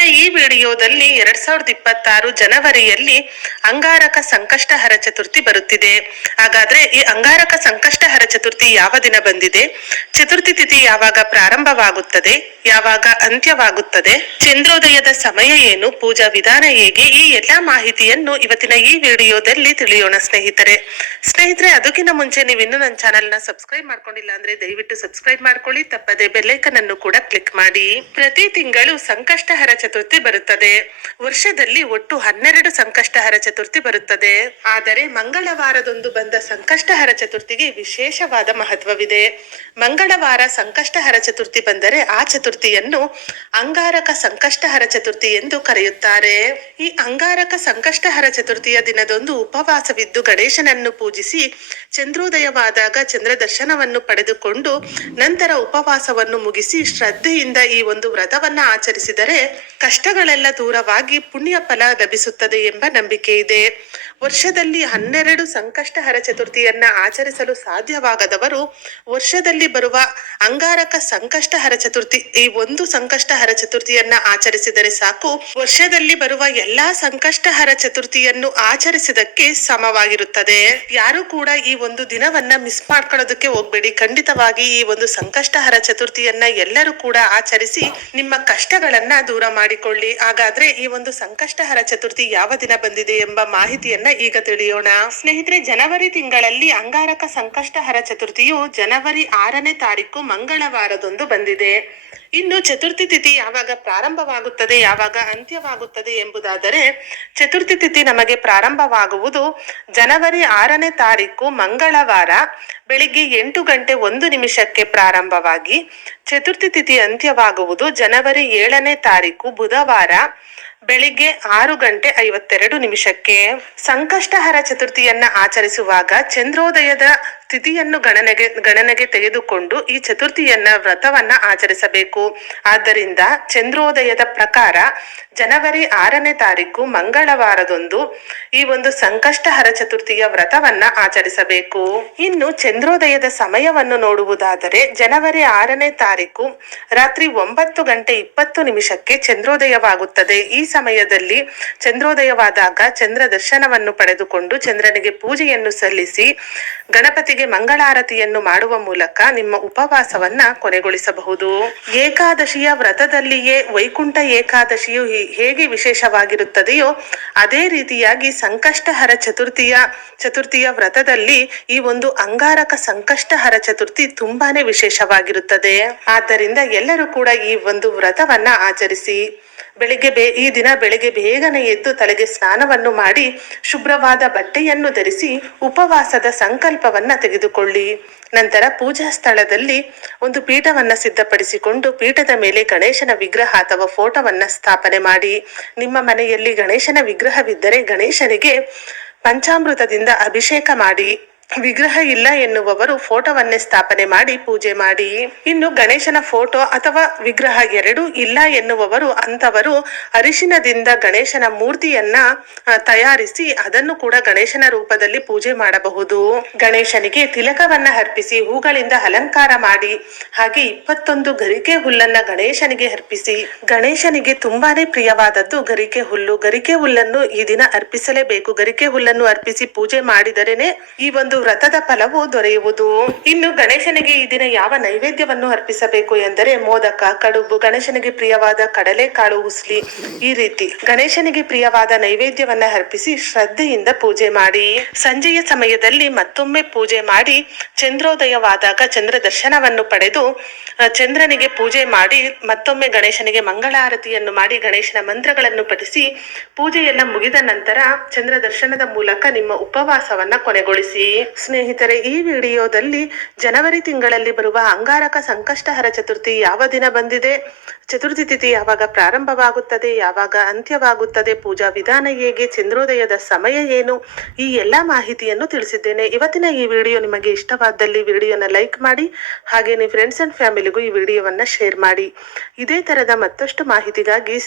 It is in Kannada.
ಈ ವಿಡಿಯೋದಲ್ಲಿ ಎರಡ್ ಸಾವಿರದ ಇಪ್ಪತ್ತಾರು ಜನವರಿಯಲ್ಲಿ ಅಂಗಾರಕ ಸಂಕಷ್ಟಹರ ಚತುರ್ಥಿ ಬರುತ್ತಿದೆ. ಹಾಗಾದ್ರೆ ಈ ಅಂಗಾರಕ ಸಂಕಷ್ಟಹರ ಚತುರ್ಥಿ ಯಾವ ದಿನ ಬಂದಿದೆ? ಚತುರ್ಥಿ ತಿಥಿ ಯಾವಾಗ ಪ್ರಾರಂಭವಾಗುತ್ತದೆ? ಯಾವಾಗ ಅಂತ್ಯವಾಗುತ್ತದೆ? ಚಂದ್ರೋದಯದ ಸಮಯ ಏನು? ಪೂಜಾ ವಿಧಾನ ಹೇಗೆ? ಈ ಎಲ್ಲಾ ಮಾಹಿತಿಯನ್ನು ಇವತ್ತಿನ ಈ ವಿಡಿಯೋದಲ್ಲಿ ತಿಳಿಯೋಣ ಸ್ನೇಹಿತರೆ. ಸ್ನೇಹಿತರೆ, ಅದಕ್ಕಿಂತ ಮುಂಚೆ ನೀವು ಇನ್ನೂ ನನ್ನ ಚಾನೆಲ್ನ ಸಬ್ಸ್ಕ್ರೈಬ್ ಮಾಡ್ಕೊಂಡಿಲ್ಲ ಅಂದ್ರೆ ದಯವಿಟ್ಟು ಸಬ್ಸ್ಕ್ರೈಬ್ ಮಾಡ್ಕೊಳ್ಳಿ. ತಪ್ಪದೆ ಬೆಲ್ಲೈಕನ್ ಅನ್ನು ಕೂಡ ಕ್ಲಿಕ್ ಮಾಡಿ. ಪ್ರತಿ ತಿಂಗಳು ಸಂಕಷ್ಟಹರ ಚತುರ್ಥಿ ಬರುತ್ತದೆ. ವರ್ಷದಲ್ಲಿ ಒಟ್ಟು ಹನ್ನೆರಡು ಸಂಕಷ್ಟಹರ ಚತುರ್ಥಿ ಬರುತ್ತದೆ. ಆದರೆ ಮಂಗಳವಾರದೊಂದು ಬಂದ ಸಂಕಷ್ಟಹರ ಚತುರ್ಥಿಗೆ ವಿಶೇಷವಾದ ಮಹತ್ವವಿದೆ. ಮಂಗಳವಾರ ಸಂಕಷ್ಟಹರ ಚತುರ್ಥಿ ಬಂದರೆ ಆ ಚತುರ್ಥಿಯನ್ನು ಅಂಗಾರಕ ಸಂಕಷ್ಟಹರ ಚತುರ್ಥಿ ಎಂದು ಕರೆಯುತ್ತಾರೆ. ಈ ಅಂಗಾರಕ ಸಂಕಷ್ಟಹರ ಚತುರ್ಥಿಯ ದಿನದೊಂದು ಉಪವಾಸವಿದ್ದು ಗಣೇಶನನ್ನು ಪೂಜಿಸಿ ಚಂದ್ರೋದಯವಾದಾಗ ಚಂದ್ರ ದರ್ಶನವನ್ನು ಪಡೆದುಕೊಂಡು ನಂತರ ಉಪವಾಸವನ್ನು ಮುಗಿಸಿ ಶ್ರದ್ಧೆಯಿಂದ ಈ ಒಂದು ವ್ರತವನ್ನ ಆಚರಿಸಿದರೆ ಕಷ್ಟಗಳೆಲ್ಲ ದೂರವಾಗಿ ಪುಣ್ಯ ಫಲ ಲಭಿಸುತ್ತದೆ ಎಂಬ ನಂಬಿಕೆ ಇದೆ. ವರ್ಷದಲ್ಲಿ ಹನ್ನೆರಡು ಸಂಕಷ್ಟಹರ ಚತುರ್ಥಿಯನ್ನ ಆಚರಿಸಲು ಸಾಧ್ಯವಾಗದವರು ವರ್ಷದಲ್ಲಿ ಬರುವ ಅಂಗಾರಕ ಸಂಕಷ್ಟಹರ ಚತುರ್ಥಿ, ಈ ಒಂದು ಸಂಕಷ್ಟಹರ ಚತುರ್ಥಿಯನ್ನ ಆಚರಿಸಿದರೆ ಸಾಕು. ವರ್ಷದಲ್ಲಿ ಬರುವ ಎಲ್ಲಾ ಸಂಕಷ್ಟಹರ ಚತುರ್ಥಿಯನ್ನು ಆಚರಿಸಿದಕ್ಕೆ ಸಮವಾಗಿರುತ್ತದೆ. ಯಾರು ಕೂಡ ಈ ಒಂದು ದಿನವನ್ನ ಮಿಸ್ ಮಾಡ್ಕೊಳ್ಳೋದಕ್ಕೆ ಹೋಗ್ಬೇಡಿ. ಖಂಡಿತವಾಗಿ ಈ ಒಂದು ಸಂಕಷ್ಟಹರ ಚತುರ್ಥಿಯನ್ನ ಎಲ್ಲರೂ ಕೂಡ ಆಚರಿಸಿ ನಿಮ್ಮ ಕಷ್ಟಗಳನ್ನ ದೂರ ಮಾಡಿಕೊಳ್ಳಿ. ಹಾಗಾದ್ರೆ ಈ ಒಂದು ಸಂಕಷ್ಟಹರ ಚತುರ್ಥಿ ಯಾವ ದಿನ ಬಂದಿದೆ ಎಂಬ ಮಾಹಿತಿಯನ್ನ ಈಗ ತಿಳಿಯೋಣ. ಸ್ನೇಹಿತರೆ, ಜನವರಿ ತಿಂಗಳಲ್ಲಿ ಅಂಗಾರಕ ಸಂಕಷ್ಟಹರ ಚತುರ್ಥಿಯು ಜನವರಿ ಆರನೇ ತಾರೀಕು ಮಂಗಳವಾರದೊಂದು ಬಂದಿದೆ. ಇನ್ನು ಚತುರ್ಥಿ ತಿಥಿ ಯಾವಾಗ ಪ್ರಾರಂಭವಾಗುತ್ತದೆ, ಯಾವಾಗ ಅಂತ್ಯವಾಗುತ್ತದೆ ಎಂಬುದಾದರೆ, ಚತುರ್ಥಿ ತಿಥಿ ನಮಗೆ ಪ್ರಾರಂಭವಾಗುವುದು ಜನವರಿ ಆರನೇ ತಾರೀಕು ಮಂಗಳವಾರ, ಬೆಳಿಗ್ಗೆ ಎಂಟು ಗಂಟೆ ಒಂದು ನಿಮಿಷಕ್ಕೆ ಪ್ರಾರಂಭವಾಗಿ, ಚತುರ್ಥಿ ತಿಥಿ ಅಂತ್ಯವಾಗುವುದು ಜನವರಿ ಏಳನೇ ತಾರೀಕು ಬುಧವಾರ ಬೆಳಿಗ್ಗೆ ಆರು ಗಂಟೆ ಐವತ್ತೆರಡು ನಿಮಿಷಕ್ಕೆ ಸಂಕಷ್ಟಹರ ಚತುರ್ಥಿಯನ್ನ ಆಚರಿಸುವಾಗ ಚಂದ್ರೋದಯದ ತಿಥಿಯನ್ನು ಗಣನೆಗೆ ಗಣನೆಗೆ ತೆಗೆದುಕೊಂಡು ಈ ಚತುರ್ಥಿಯನ್ನ ವ್ರತವನ್ನ ಆಚರಿಸಬೇಕು. ಆದ್ದರಿಂದ ಚಂದ್ರೋದಯದ ಪ್ರಕಾರ ಜನವರಿ ಆರನೇ ತಾರೀಕು ಮಂಗಳವಾರದಂದು ಈ ಒಂದು ಸಂಕಷ್ಟಹರ ಚತುರ್ಥಿಯ ವ್ರತವನ್ನ ಆಚರಿಸಬೇಕು. ಇನ್ನು ಚಂದ್ರೋದಯದ ಸಮಯವನ್ನು ನೋಡುವುದಾದರೆ ಜನವರಿ ಆರನೇ ತಾರೀಕು ರಾತ್ರಿ ಒಂಬತ್ತು ಗಂಟೆ ಇಪ್ಪತ್ತು ನಿಮಿಷಕ್ಕೆ ಚಂದ್ರೋದಯವಾಗುತ್ತದೆ. ಈ ಸಮಯದಲ್ಲಿ ಚಂದ್ರೋದಯವಾದಾಗ ಚಂದ್ರ ದರ್ಶನವನ್ನು ಪಡೆದುಕೊಂಡು ಚಂದ್ರನಿಗೆ ಪೂಜೆಯನ್ನು ಸಲ್ಲಿಸಿ ಗಣಪತಿಗೆ ಮಂಗಳಾರತಿಯನ್ನು ಮಾಡುವ ಮೂಲಕ ನಿಮ್ಮ ಉಪವಾಸವನ್ನ ಕೊನೆಗೊಳಿಸಬಹುದು. ಏಕಾದಶಿಯ ವ್ರತದಲ್ಲಿಯೇ ವೈಕುಂಠ ಏಕಾದಶಿಯು ಹೇಗೆ ವಿಶೇಷವಾಗಿರುತ್ತದೆಯೋ ಅದೇ ರೀತಿಯಾಗಿ ಸಂಕಷ್ಟಹರ ಚತುರ್ಥಿಯ ಚತುರ್ಥಿಯ ವ್ರತದಲ್ಲಿ ಈ ಒಂದು ಅಂಗಾರಕ ಸಂಕಷ್ಟಹರ ಚತುರ್ಥಿ ತುಂಬಾನೇ ವಿಶೇಷವಾಗಿರುತ್ತದೆ. ಆದ್ದರಿಂದ ಎಲ್ಲರೂ ಕೂಡ ಈ ಒಂದು ವ್ರತವನ್ನ ಆಚರಿಸಿ. ಬೆಳಿಗ್ಗೆ ಬೇ ಈ ದಿನ ಬೆಳಿಗ್ಗೆ ಬೇಗನೆ ಎದ್ದು ತಲೆಗೆ ಸ್ನಾನವನ್ನು ಮಾಡಿ ಶುಭ್ರವಾದ ಬಟ್ಟೆಯನ್ನು ಧರಿಸಿ ಉಪವಾಸದ ಸಂಕಲ್ಪವನ್ನ ತೆಗೆದುಕೊಳ್ಳಿ. ನಂತರ ಪೂಜಾ ಸ್ಥಳದಲ್ಲಿ ಒಂದು ಪೀಠವನ್ನ ಸಿದ್ಧಪಡಿಸಿಕೊಂಡು ಪೀಠದ ಮೇಲೆ ಗಣೇಶನ ವಿಗ್ರಹ ಅಥವಾ ಫೋಟೋವನ್ನ ಸ್ಥಾಪನೆ ಮಾಡಿ. ನಿಮ್ಮ ಮನೆಯಲ್ಲಿ ಗಣೇಶನ ವಿಗ್ರಹವಿದ್ದರೆ ಗಣೇಶನಿಗೆ ಪಂಚಾಮೃತದಿಂದ ಅಭಿಷೇಕ ಮಾಡಿ. ವಿಗ್ರಹ ಇಲ್ಲ ಎನ್ನುವವರು ಫೋಟೋವನ್ನೇ ಸ್ಥಾಪನೆ ಮಾಡಿ ಪೂಜೆ ಮಾಡಿ. ಇನ್ನು ಗಣೇಶನ ಫೋಟೋ ಅಥವಾ ವಿಗ್ರಹ ಎರಡೂ ಇಲ್ಲ ಎನ್ನುವವರು ಅಂತವರು ಅರಿಶಿನದಿಂದ ಗಣೇಶನ ಮೂರ್ತಿಯನ್ನ ತಯಾರಿಸಿ ಅದನ್ನು ಕೂಡ ಗಣೇಶನ ರೂಪದಲ್ಲಿ ಪೂಜೆ ಮಾಡಬಹುದು. ಗಣೇಶನಿಗೆ ತಿಲಕವನ್ನ ಅರ್ಪಿಸಿ, ಹೂಗಳಿಂದ ಅಲಂಕಾರ ಮಾಡಿ, ಹಾಗೆ ಇಪ್ಪತ್ತೊಂದು ಗರಿಕೆ ಹುಲ್ಲನ್ನ ಗಣೇಶನಿಗೆ ಅರ್ಪಿಸಿ. ಗಣೇಶನಿಗೆ ತುಂಬಾನೇ ಪ್ರಿಯವಾದದ್ದು ಗರಿಕೆ ಹುಲ್ಲು. ಗರಿಕೆ ಹುಲ್ಲನ್ನು ಈ ದಿನ ಅರ್ಪಿಸಲೇಬೇಕು. ಗರಿಕೆ ಹುಲ್ಲನ್ನು ಅರ್ಪಿಸಿ ಪೂಜೆ ಮಾಡಿದರೇನೆ ಈ ಒಂದು ವ್ರತದ ಫಲವು ದೊರೆಯುವುದು. ಇನ್ನು ಗಣೇಶನಿಗೆ ಈ ದಿನ ಯಾವ ನೈವೇದ್ಯವನ್ನು ಅರ್ಪಿಸಬೇಕು ಎಂದರೆ ಮೋದಕ, ಕಡುಬು, ಗಣೇಶನಿಗೆ ಪ್ರಿಯವಾದ ಕಡಲೆಕಾಳು ಉಸ್ಲಿ. ಈ ರೀತಿ ಗಣೇಶನಿಗೆ ಪ್ರಿಯವಾದ ನೈವೇದ್ಯವನ್ನ ಅರ್ಪಿಸಿ ಶ್ರದ್ಧೆಯಿಂದ ಪೂಜೆ ಮಾಡಿ. ಸಂಜೆಯ ಸಮಯದಲ್ಲಿ ಮತ್ತೊಮ್ಮೆ ಪೂಜೆ ಮಾಡಿ ಚಂದ್ರೋದಯವಾದಾಗ ಚಂದ್ರ ದರ್ಶನವನ್ನು ಪಡೆದು ಚಂದ್ರನಿಗೆ ಪೂಜೆ ಮಾಡಿ, ಮತ್ತೊಮ್ಮೆ ಗಣೇಶನಿಗೆ ಮಂಗಳಾರತಿಯನ್ನು ಮಾಡಿ ಗಣೇಶನ ಮಂತ್ರಗಳನ್ನು ಪಠಿಸಿ, ಪೂಜೆಯೆಲ್ಲ ಮುಗಿದ ನಂತರ ಚಂದ್ರ ದರ್ಶನದ ಮೂಲಕ ನಿಮ್ಮ ಉಪವಾಸವನ್ನ ಕೊನೆಗೊಳಿಸಿ. ಸ್ನೇಹಿತರೆ, ಈ ವಿಡಿಯೋದಲ್ಲಿ ಜನವರಿ ತಿಂಗಳಲ್ಲಿ ಬರುವ ಅಂಗಾರಕ ಸಂಕಷ್ಟಹರ ಚತುರ್ಥಿ ಯಾವ ದಿನ ಬಂದಿದೆ? ಚತುರ್ಥಿ ತಿಥಿ ಯಾವಾಗ ಪ್ರಾರಂಭವಾಗುತ್ತದೆ? ಯಾವಾಗ ಅಂತ್ಯವಾಗುತ್ತದೆ? ಪೂಜಾ ವಿಧಾನ ಹೇಗೆ? ಚಂದ್ರೋದಯದ ಸಮಯ ಏನು? ಈ ಎಲ್ಲಾ ಮಾಹಿತಿಯನ್ನು ತಿಳಿಸಿದ್ದೇನೆ. ಇವತ್ತಿನ ಈ ವಿಡಿಯೋ ನಿಮಗೆ ಇಷ್ಟವಾದಲ್ಲಿ ವಿಡಿಯೋನ ಲೈಕ್ ಮಾಡಿ ಹಾಗೆ ನಿಮ್ಮ ಫ್ರೆಂಡ್ಸ್ ಅಂಡ್ ಫ್ಯಾಮಿಲಿಗೂ ಈ ವಿಡಿಯೋವನ್ನ ಶೇರ್ ಮಾಡಿ. ಇದೇ ತರದ ಮತ್ತಷ್ಟು ಮಾಹಿತಿಗಾಗಿ